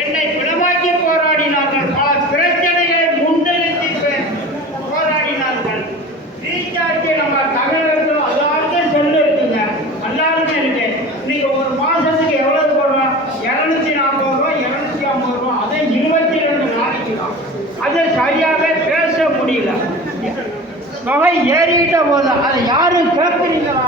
என்னை பிணமாக்கி போராடினார்கள். பல பிரச்சனைகளை முன்னெடுத்து போராடினார்கள். ரீசார்ஜ் நம்ம தமிழர்கள் எல்லாருக்கும் சொல்லிருக்குங்க எல்லாருமே இருக்கு. நீங்க ஒரு மாசத்துக்கு எவ்வளவு போடுறோம்? இருநூத்தி நாற்பது ரூபா இருநூத்தி ஐம்பது ரூபா. அதை இருபத்தி ரெண்டு நாளைக்கு தான். அது சரியாக பேச முடியல. தொகை ஏறிக்கிட்ட போது அதை யாரும் கேட்குறீங்களா?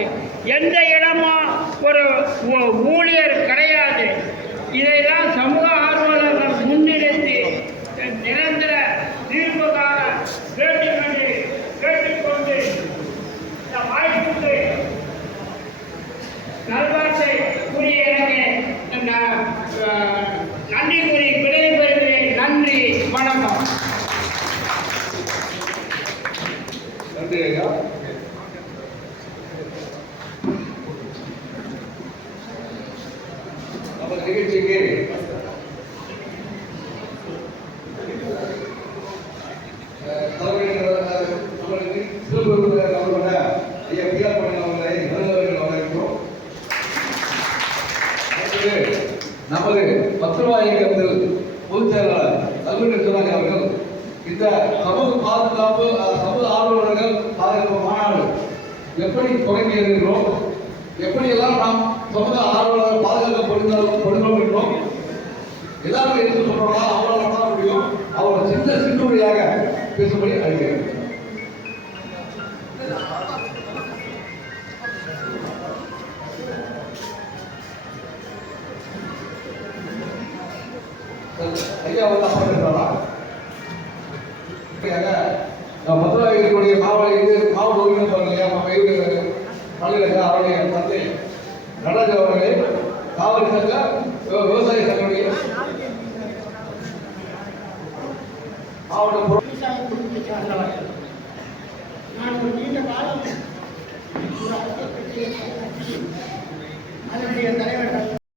இருக்கு எந்த இடமும் ஒரு ஊழியர் கிடையாது. இதையெல்லாம் சமூக ஆர்வலர்கள் முன்னிறுத்தி நிரந்தர தீர்வு காண கேட்டுக்கொண்டு இந்த வாய்ப்புக்கு நல்வாழ்த்தை கூறிய நன்றி கூறி விடைபெறுகிறேன். நன்றி வணக்கம். நன்றி ஐயா. வரவேற்கிறோம் அடுத்தது நமது பத்திரமா இயக்கத்தில் பொதுச் செயலாளர் கல்வெட்டு சிவராஜ் அவர்கள் இந்த சமூக பாதுகாப்பு சமூக ஆர்வலர்கள் பாதுகாப்பு மாநாடு எப்படி தொடங்கி இருக்கிறோம் எப்படியெல்லாம் நாம் சமூக ஆர்வலர் பாதுகாக்க படுகிறோம் என்றோம்? எல்லாரும் எடுத்து சொல்றோம்னா அவங்களால பண்ண முடியும். அவர் சின்ன சிற்றுரையாக பேசும்படி அழைக்கிறேன். ஐயா வந்து அப்பா பேசுறாரா நான் மதுரை இருக்கக்கூடிய மாவட்ட இது மாவட்ட உறுப்பினர் பாருங்க இல்லையா? நம்ம இவரு பள்ளியில் அவருடைய தந்தை நடராஜ் அவர்களே காவல் சங்க விவ- விவசாய சங்கடைய மாவட்ட விவசாய குடும்பத்தை சார்ந்தவர்கள் நான் ஒரு நீண்ட காலம் அதனுடைய தலைவர்கள்